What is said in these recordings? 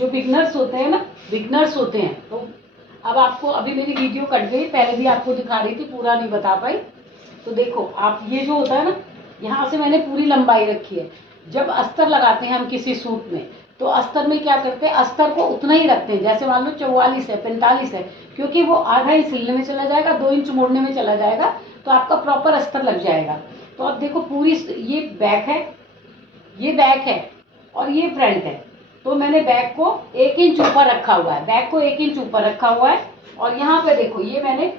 जो बिगनर्स होते हैं ना, बिगनर्स होते हैं, तो अब आपको अभी मेरी वीडियो कट गई, पहले भी आपको दिखा रही थी, पूरा नहीं बता पाई। तो देखो आप, ये जो होता है ना, यहाँ से मैंने पूरी लंबाई रखी है। जब अस्तर लगाते हैं हम किसी सूट में, तो अस्तर में क्या करते हैं, अस्तर को उतना ही रखते हैं, जैसे मान लो 44 है, 45 है, क्योंकि वो आधा इंच सिलने में चला जाएगा, 2 इंच मोड़ने में चला जाएगा, तो आपका प्रॉपर अस्तर लग जाएगा। तो अब देखो पूरी, ये बैक है, ये बैक है और ये फ्रंट है। तो मैंने बैक को 1 इंच ऊपर रखा हुआ है, बैक को 1 इंच ऊपर रखा हुआ है। और यहाँ पे देखो, ये मैंने,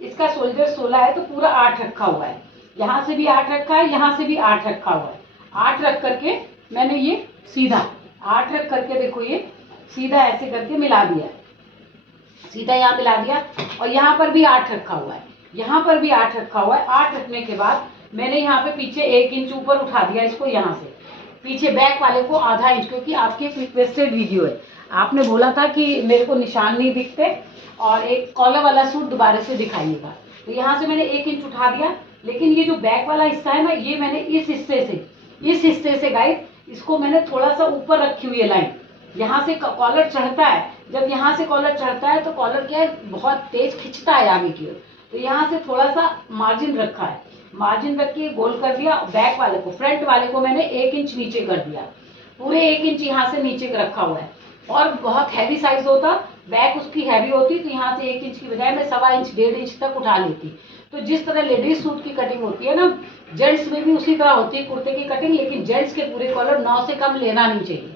इसका शोल्डर 16 है तो पूरा 8 रखा हुआ है। यहाँ से भी 8 रखा है, यहाँ से भी 8 रखा हुआ है। 8 रख करके मैंने ये सीधा 8 रख करके देखो, ये सीधा ऐसे करके मिला दिया, सीधा यहाँ मिला दिया। और यहाँ पर भी 8 रखा हुआ है, यहाँ पर भी 8 रखा हुआ है। 8 रखने के बाद मैंने यहाँ पे पीछे 1 इंच ऊपर उठा दिया इसको, यहाँ से पीछे बैक वाले को आधा इंच, क्योंकि आपकी रिक्वेस्टेड वीडियो है, आपने बोला था कि मेरे को निशान नहीं दिखते और एक कॉलर वाला सूट दोबारा से दिखाइएगा। तो यहाँ से मैंने 1 इंच उठा दिया। लेकिन ये जो बैक वाला हिस्सा है ना, ये मैंने इस हिस्से से गाइस, इसको मैंने थोड़ा सा ऊपर रखी हुई है लाइन। यहाँ से कॉलर चढ़ता है, जब यहाँ से कॉलर चढ़ता है तो कॉलर क्या है, बहुत तेज खिंचता है आगे की ओर। तो यहाँ से थोड़ा सा मार्जिन रखा है, मार्जिन रख के गोल कर दिया। बैक वाले को, फ्रंट वाले को मैंने 1 इंच नीचे कर दिया, पूरे 1 इंच यहाँ से नीचे रखा हुआ है। और बहुत हैवी साइज होता, बैक उसकी हैवी होती, तो यहाँ से 1 इंच की बजाय मैं 1.25 इंच 1.5 इंच तक उठा लेती। तो जिस तरह लेडीज सूट की कटिंग होती है ना, जेंट्स में भी उसी तरह होती है कुर्ते की कटिंग। लेकिन जेंट्स के पूरे कॉलर 9 से कम लेना नहीं चाहिए,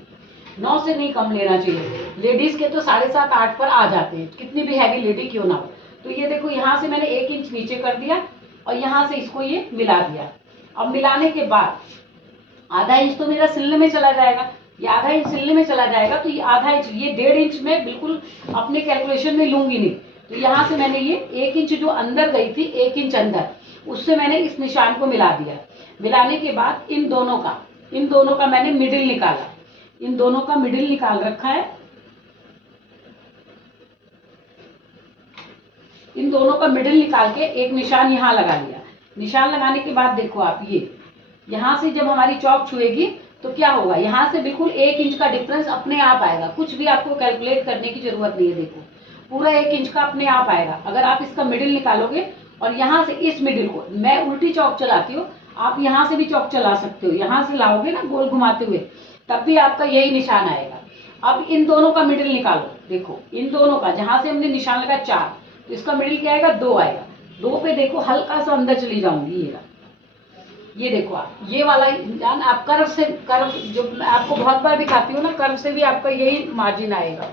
9 से नहीं कम लेना चाहिए। लेडीज के तो 7.5 8 पर आ जाते हैं, कितनी भी हैवी लेडी क्यों ना हो। तो ये देखो, यहाँ से मैंने 1 इंच नीचे कर दिया और यहाँ से इसको ये मिला दिया। अब मिलाने के बाद आधा इंच तो मेरा सिलने में चला जाएगा, ये आधा इंच सिलने में चला जाएगा। तो ये आधा इंच, ये 1.5 इंच में बिल्कुल अपने कैलकुलेशन में लूंगी नहीं। तो यहाँ से मैंने ये 1 इंच जो अंदर गई थी, 1 इंच अंदर, उससे मैंने इस निशान को मिला दिया। मिलाने के बाद इन दोनों का मैंने मिडिल निकाला, इन दोनों का मिडिल निकाल रखा है। इन दोनों का मिडिल निकाल के एक निशान यहाँ लगा लिया। निशान लगाने के बाद देखो आप, ये यहाँ से जब हमारी चौक छुएगी तो क्या होगा, यहाँ से बिल्कुल 1 इंच का डिफरेंस अपने आप आएगा, कुछ भी आपको कैलकुलेट करने की जरूरत नहीं है। देखो पूरा 1 इंच का अपने आप आएगा अगर आप इसका मिडिल निकालोगे। और यहाँ से इस मिडिल को, मैं उल्टी चौक चलाती हूँ, आप यहाँ से भी चौक चला सकते हो, यहाँ से लाओगे ना गोल घुमाते हुए, तब भी आपका यही निशान आएगा। अब इन दोनों का मिडिल निकालो, देखो इन दोनों का, जहां से हमने निशान लगा 4, तो इसका मिडिल क्या आएगा, 2 आएगा। 2 पे देखो हल्का सा अंदर चली जाऊंगी, ये देखो आप, ये वाला निशान आप कर्व से, कर्व जो मैं आपको बहुत बार दिखाती हूँ ना, कर्व से भी आपका यही मार्जिन आएगा।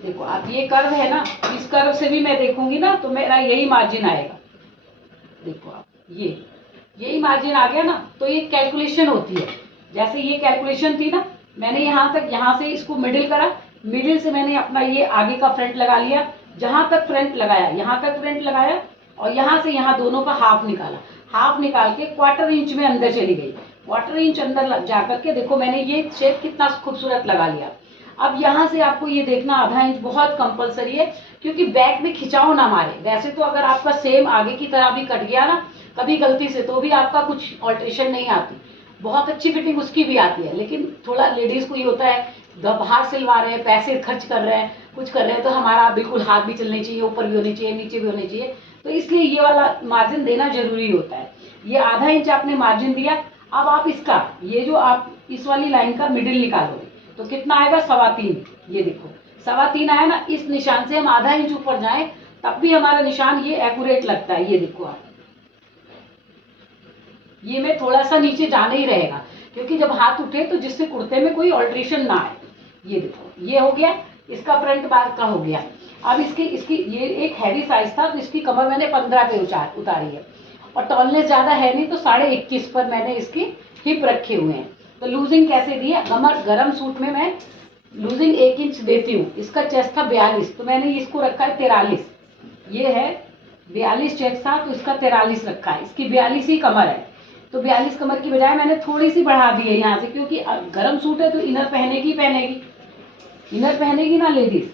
देखो आप, ये कर्व है ना, इस कर्व से भी मैं देखूंगी ना तो मेरा यही मार्जिन आएगा। देखो आप, ये यही मार्जिन आ गया ना। तो ये कैलकुलेशन होती है, जैसे ये कैलकुलेशन थी ना, मैंने यहाँ तक, यहाँ से इसको मिडिल करा, मिडिल से मैंने अपना ये आगे का फ्रंट लगा लिया, जहां तक फ्रंट लगाया यहाँ तक फ्रंट लगाया, और यहाँ से यहाँ दोनों का हाफ निकाला। हाफ निकाल के 1/4 इंच में अंदर चली गई, 1/4 इंच अंदर जा करके देखो मैंने ये शेप कितना खूबसूरत लगा लिया। अब यहाँ से आपको ये देखना, आधा इंच बहुत कंपलसरी है, क्योंकि बैक में खिंचाव ना मारे। वैसे तो अगर आपका सेम आगे की तरह भी कट गया ना कभी गलती से, तो भी आपका कुछ ऑल्ट्रेशन नहीं आती, बहुत अच्छी फिटिंग उसकी भी आती है। लेकिन थोड़ा लेडीज को ये होता है, बाहर सिलवा रहे हैं, पैसे खर्च कर रहे हैं, कुछ कर रहे हैं, तो हमारा बिल्कुल हाथ भी चलने चाहिए, ऊपर भी होने चाहिए, नीचे भी होने चाहिए। तो इसलिए ये वाला मार्जिन देना जरूरी होता है। ये आधा इंच आपने मार्जिन दिया। अब आप इसका, ये जो आप इस वाली लाइन का मिडिल निकालोगे तो कितना आएगा, 3.25। ये देखो 3.25 आया ना। इस निशान से हम आधा इंच ऊपर जाएं तब भी हमारा निशान ये एक्यूरेट लगता है। ये देखो आप, ये में थोड़ा सा नीचे जाना ही रहेगा, क्योंकि जब हाथ उठे तो जिससे कुर्ते में कोई ऑल्ट्रेशन ना आए। ये देखो, ये हो गया, इसका फ्रंट बार का हो गया। अब इसकी ये एक हैवी साइज था तो इसकी कमर मैंने 15 पे उतारी है, और टॉलनेस ज्यादा है नहीं तो 21.5 पर मैंने इसकी हिप रखे हुए हैं। तो लूजिंग कैसे दी है, गरम सूट में मैं लूजिंग 1 इंच देती हूँ। इसका चेस्ट था 42, तो मैंने इसको रखा है 43। ये है 42 चेस्ट था तो इसका 43 रखा है, इसकी 42 ही कमर है। तो 42 कमर की बजाय मैंने थोड़ी सी बढ़ा दी है यहाँ से, क्योंकि गरम सूट है तो इनर पहनेगी इनर पहनेगी ना लेडीज।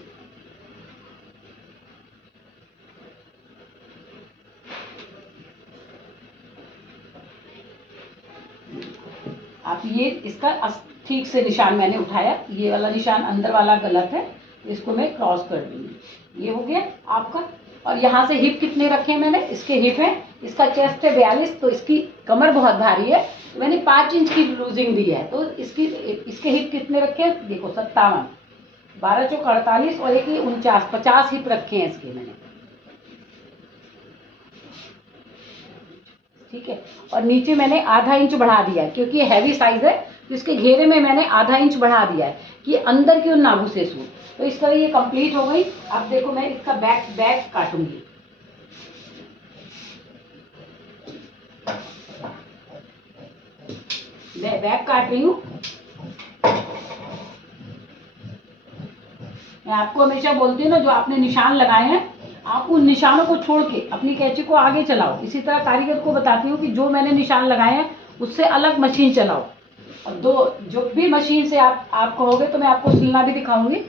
आप ये इसका ठीक से निशान मैंने उठाया, ये वाला निशान अंदर वाला गलत है, इसको मैं क्रॉस कर दूंगी। ये हो गया आपका। और यहाँ से हिप कितने रखे हैं मैंने, इसके हिप है, इसका चेस्ट है 42, तो इसकी कमर बहुत भारी है, तो मैंने 5 इंच की लूजिंग दी है, तो इसके हिप कितने रखे हैं, देखो 57, 12 चौक 48 और एक 49, 50 हिप रखे हैं इसके मैंने, ठीक है। और नीचे मैंने आधा इंच बढ़ा दिया है, क्योंकि ये हैवी साइज है, तो इसके घेरे में मैंने आधा इंच बढ़ा दिया है कि अंदर की ओर ना घुसे सूट। तो इस तरह ये कंप्लीट हो गई। अब देखो मैं इसका बैक काटूंगी। मैं बैक काट रही हूँ। मैं आपको हमेशा बोलती हूँ ना, जो आपने निशान लगाए हैं आप उन निशानों को छोड़ के अपनी कैंची को आगे चलाओ। इसी तरह कारीगर को बताती हूँ कि जो मैंने निशान लगाए हैं उससे अलग मशीन चलाओ। और जो भी मशीन से आप कहोगे तो मैं आपको सिलना भी दिखाऊंगी।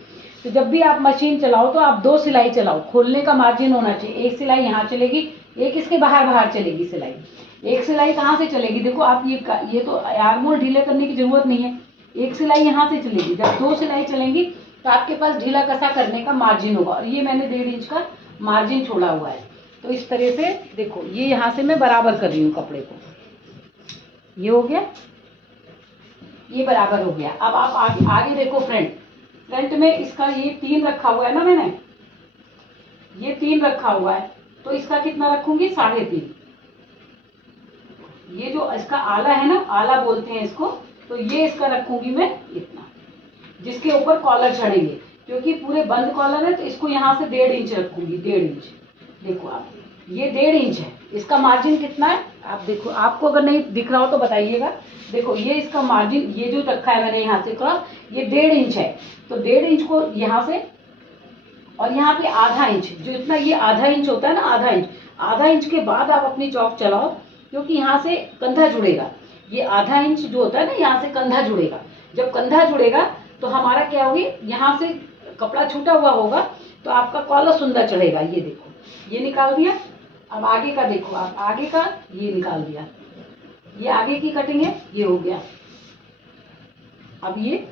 तो जब भी आप मशीन चलाओ तो आप 2 सिलाई चलाओ, खोलने का मार्जिन होना चाहिए। एक सिलाई यहाँ चलेगी, एक इसके बाहर चलेगी सिलाई। एक सिलाई कहाँ से चलेगी, देखो आप ये तो आर्मोल ढीले करने की जरूरत नहीं है, एक सिलाई यहाँ से चलेगी। जब 2 सिलाई चलेंगी तो आपके पास ढीला कसा करने का मार्जिन होगा। और ये मैंने 1.5 इंच का मार्जिन छोड़ा हुआ है। तो इस तरह से देखो, ये यहाँ से मैं बराबर कर रही हूँ कपड़े को। ये हो गया, ये बराबर हो गया। अब आप आगे देखो, फ्रंट में इसका ये 3 रखा हुआ है ना मैंने, ये 3 रखा हुआ है, तो इसका कितना रखूंगी, 3.5। ये जो इसका आला है ना, आला बोलते हैं इसको, तो ये इसका रखूंगी मैं इतना, जिसके ऊपर कॉलर चढ़ेंगे। क्योंकि पूरे बंद कॉलर है तो इसको यहाँ से 1.5 इंच रखूंगी, 1.5 इंच। देखो आप, ये 1.5 इंच है। इसका मार्जिन कितना है आप देखो, आपको अगर नहीं दिख रहा हो तो बताइएगा। देखो ये इसका मार्जिन, ये जो रखा है मैंने यहाँ से क्रॉस, ये 1.5 इंच है। तो 1.5 इंच को यहाँ से, और यहाँ पे आधा इंच, जो इतना ये आधा इंच होता है ना, आधा इंच के बाद आप अपनी चौक चलाओ, क्योंकि यहाँ से कंधा जुड़ेगा। ये आधा इंच जो होता है ना, यहाँ से कंधा जुड़ेगा। जब कंधा जुड़ेगा तो हमारा क्या होगी, यहाँ से कपड़ा छूटा हुआ होगा तो आपका कॉलर सुंदर चढ़ेगा। ये देखो, ये निकाल दिया। अब आगे का देखो, आप आगे का ये निकाल दिया, ये आगे की कटिंग है, ये हो गया। अब ये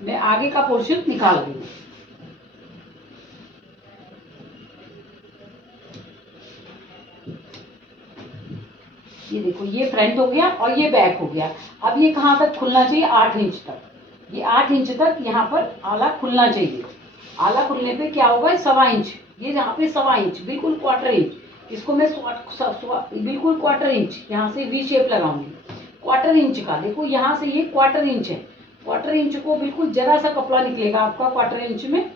मैं आगे का पोर्शन निकाल दूंगी। ये देखो, ये फ्रंट हो गया और ये बैक हो गया। अब ये कहाँ तक खुलना चाहिए, 8 इंच तक। ये 8 इंच तक यहाँ पर आला खुलना चाहिए। आला खुलने पे क्या होगा, 1.25 इंच, ये यहाँ पे 1.25 इंच, बिल्कुल 1/4 इंच, इसको मैं बिल्कुल 1/4 इंच यहाँ से वी शेप लगाऊंगी। 1/4 इंच का देखो, यहाँ से ये 1/4 इंच है। 1/4 इंच को बिल्कुल जरा सा कपड़ा निकलेगा आपका 1/4 इंच में।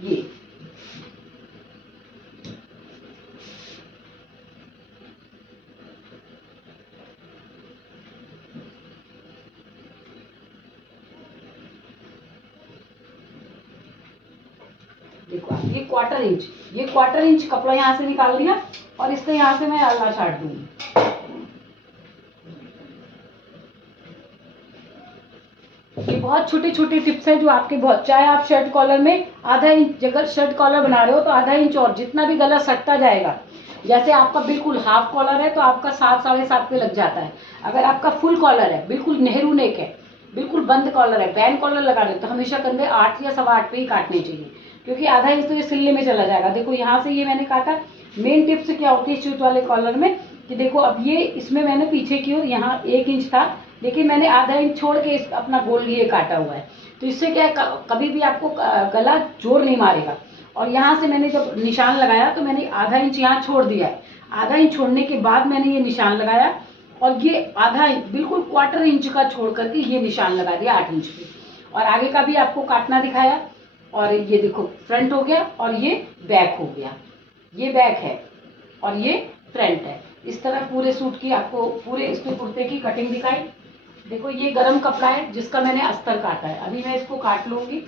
ये देखो, ये 1/4 इंच, ये 1/4 इंच कपड़ा यहाँ से निकाल दिया और इसको यहाँ से मैं आला छाट दूंगी। ये बहुत छोटी छोटी टिप्स है जो आपके बहुत, चाहे आप शर्ट कॉलर में आधा इंच, अगर शर्ट कॉलर बना रहे हो तो आधा इंच, और जितना भी गला सटता जाएगा। जैसे आपका बिल्कुल हाफ कॉलर है तो आपका 7, 7.5 पे लग जाता है। अगर आपका फुल कॉलर है, बिल्कुल नेहरू नेक है, बिल्कुल बंद कॉलर है, बैन कॉलर लगा रहे हो, तो हमेशा कंधे 8 या 8.25 पे ही काटने चाहिए, क्योंकि आधा इंच तो ये सिलने में चला जाएगा। देखो यहाँ से ये मैंने काटा। मेन टिप्स क्या होती है सूट वाले कॉलर में, कि देखो अब ये इसमें मैंने पीछे की ओर यहाँ 1 इंच था, लेकिन मैंने आधा इंच छोड़ के अपना गोल ये काटा हुआ है। तो इससे क्या है, कभी भी आपको गला जोर नहीं मारेगा। और यहाँ से मैंने जब निशान लगाया तो मैंने आधा इंच यहाँ छोड़ दिया है। आधा इंच छोड़ने के बाद मैंने ये निशान लगाया, और ये आधा इंच, बिल्कुल 1/4 इंच का छोड़ करके ये निशान लगा दिया 8 इंच पे। और आगे का भी आपको काटना दिखाया। और ये देखो, फ्रंट हो गया और ये बैक हो गया। ये बैक है और ये फ्रंट है। इस तरह पूरे सूट की आपको, पूरे इसके कुर्ते की कटिंग दिखाई। देखो ये गरम कपड़ा है जिसका मैंने अस्तर काटा है। अभी मैं इसको काट लूँगी।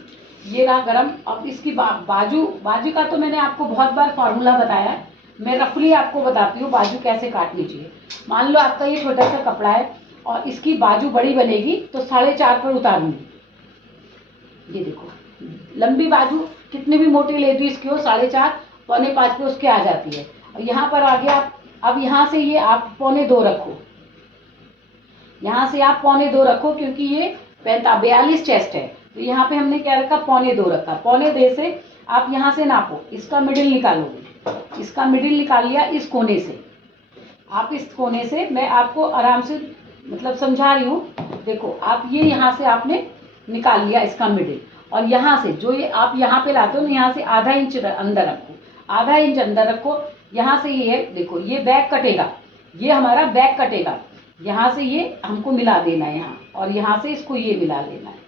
ये रहा गरम। अब इसकी बाजू का तो मैंने आपको बहुत बार फॉर्मूला बताया है। मैं रफली आपको बताती हूँ बाजू कैसे काटनी चाहिए। मान लो आपका ये छोटा सा कपड़ा है और इसकी बाजू बड़ी बनेगी तो 4.5 पर उतारूंगी। ये देखो, लंबी बाजू कितनी भी मोटी लेडीज की हो, 4.5, 4.25 पे उसके आ जाती है। और यहाँ पर आगे आप, अब यहाँ से ये आप 2.25 रखो, यहाँ से आप 2.25 रखो, क्योंकि ये 42 चेस्ट है, तो यहाँ पे हमने क्या रखा, 2.25 रखा। 2.25 से आप यहाँ से नापो, इसका मिडिल निकालोगे, इसका मिडिल निकाल लिया इस कोने से। आप इस कोने से, मैं आपको आराम से मतलब समझा रही हूँ, देखो आप ये यहाँ से आपने निकाल लिया इसका मिडिल, और यहाँ से जो ये आप यहाँ पे लाते हो ना, यहाँ से आधा इंच अंदर रखो, आधा इंच अंदर रखो। यहाँ से ये देखो, ये बैक कटेगा, ये हमारा बैक कटेगा, यहाँ से ये हमको मिला देना है यहाँ, और यहाँ से इसको ये मिला देना है।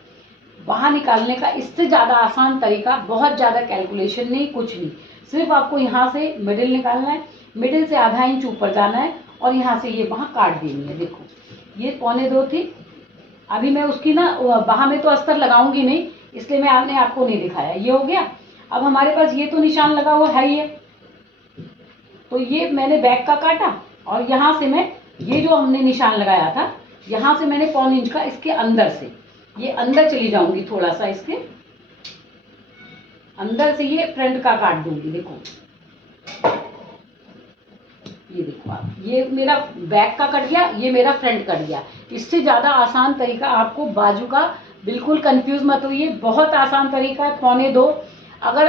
बाहर निकालने का इससे ज़्यादा आसान तरीका, बहुत ज़्यादा कैलकुलेशन नहीं, कुछ नहीं, सिर्फ आपको यहाँ से मिडिल निकालना है, मिडिल से आधा इंच ऊपर जाना है, और यहाँ से ये बाहर काट देनी है। देखो ये 2.25 थी, अभी मैं उसकी ना बाहर में तो अस्तर लगाऊंगी नहीं, इसलिए मैंने आपको नहीं दिखाया। ये हो गया। अब हमारे पास ये तो निशान लगा हुआ है ही है, तो ये मैंने बैक का काटा, और यहाँ से मैं ये जो हमने निशान लगाया था, यहाँ से मैंने 1.25 इंच का इसके अंदर से ये अंदर चली जाऊंगी, थोड़ा सा इसके अंदर से ये फ्रंट का काट दूंगी। देखो ये देखो आप, ये मेरा बैक का कट गया, ये मेरा फ्रंट कट गया। इससे ज़्यादा आसान तरीका आपको बाजू का, बिल्कुल कंफ्यूज मत होइए, बहुत आसान तरीका है। 2.25, अगर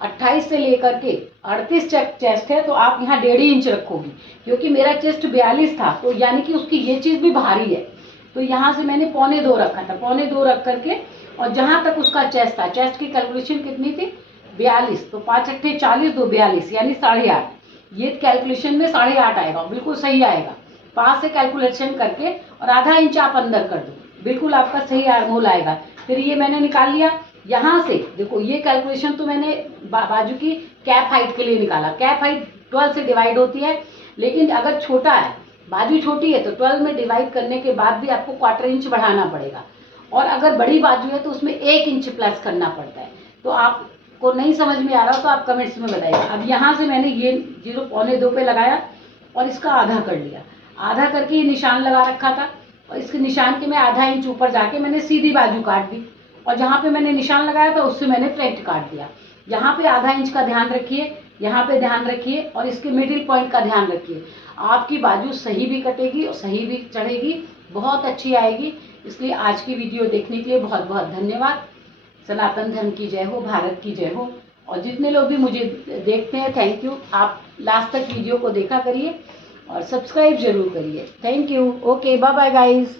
28 से लेकर के 38 चेस्ट है, तो आप यहाँ 1.5 इंच रखोगी, क्योंकि मेरा चेस्ट 42 था, तो यानी कि उसकी ये चीज़ भी भारी है, तो यहाँ से मैंने 2.25 रखा था। 2.25 रख करके, और जहाँ तक उसका चेस्ट था, चेस्ट की कैलकुलेशन कितनी थी, 42, तो 5 अट्ठे 40, 2 42, यानी 8.5। ये कैलकुलेशन में 8.5 आएगा, बिल्कुल सही आएगा। 5 से कैलकुलेशन करके और आधा इंच आप अंदर कर दो, बिल्कुल आपका सही आर्महोल आएगा। फिर ये मैंने निकाल लिया। यहाँ से देखो, ये कैलकुलेशन तो मैंने बाजू की कैप हाइट के लिए निकाला। कैप हाइट 12 से डिवाइड होती है, लेकिन अगर छोटा है, बाजू छोटी है, तो 12 में डिवाइड करने के बाद भी आपको 1/4 इंच बढ़ाना पड़ेगा, और अगर बड़ी बाजू है तो उसमें 1 इंच प्लस करना पड़ता है। तो आपको नहीं समझ में आ रहा हो तो आप कमेंट्स में बताइए। अब यहाँ से मैंने ये 0.25 पे लगाया, और इसका आधा कर लिया, आधा करके ये निशान लगा रखा था, और इसके निशान के मैं आधा इंच ऊपर जाके मैंने सीधी बाजू काट दी, और जहाँ पे मैंने निशान लगाया था उससे मैंने फ्रंट काट दिया। यहाँ पे आधा इंच का ध्यान रखिए, यहाँ पे ध्यान रखिए, और इसके मिडिल पॉइंट का ध्यान रखिए। आपकी बाजू सही भी कटेगी और सही भी चढ़ेगी, बहुत अच्छी आएगी। इसलिए आज की वीडियो देखने के लिए बहुत बहुत धन्यवाद। सनातन धर्म की जय हो, भारत की जय हो। और जितने लोग भी मुझे देखते हैं, थैंक यू। आप लास्ट तक वीडियो को देखा करिए और सब्सक्राइब जरूर करिए। Thank you. Okay, bye bye guys.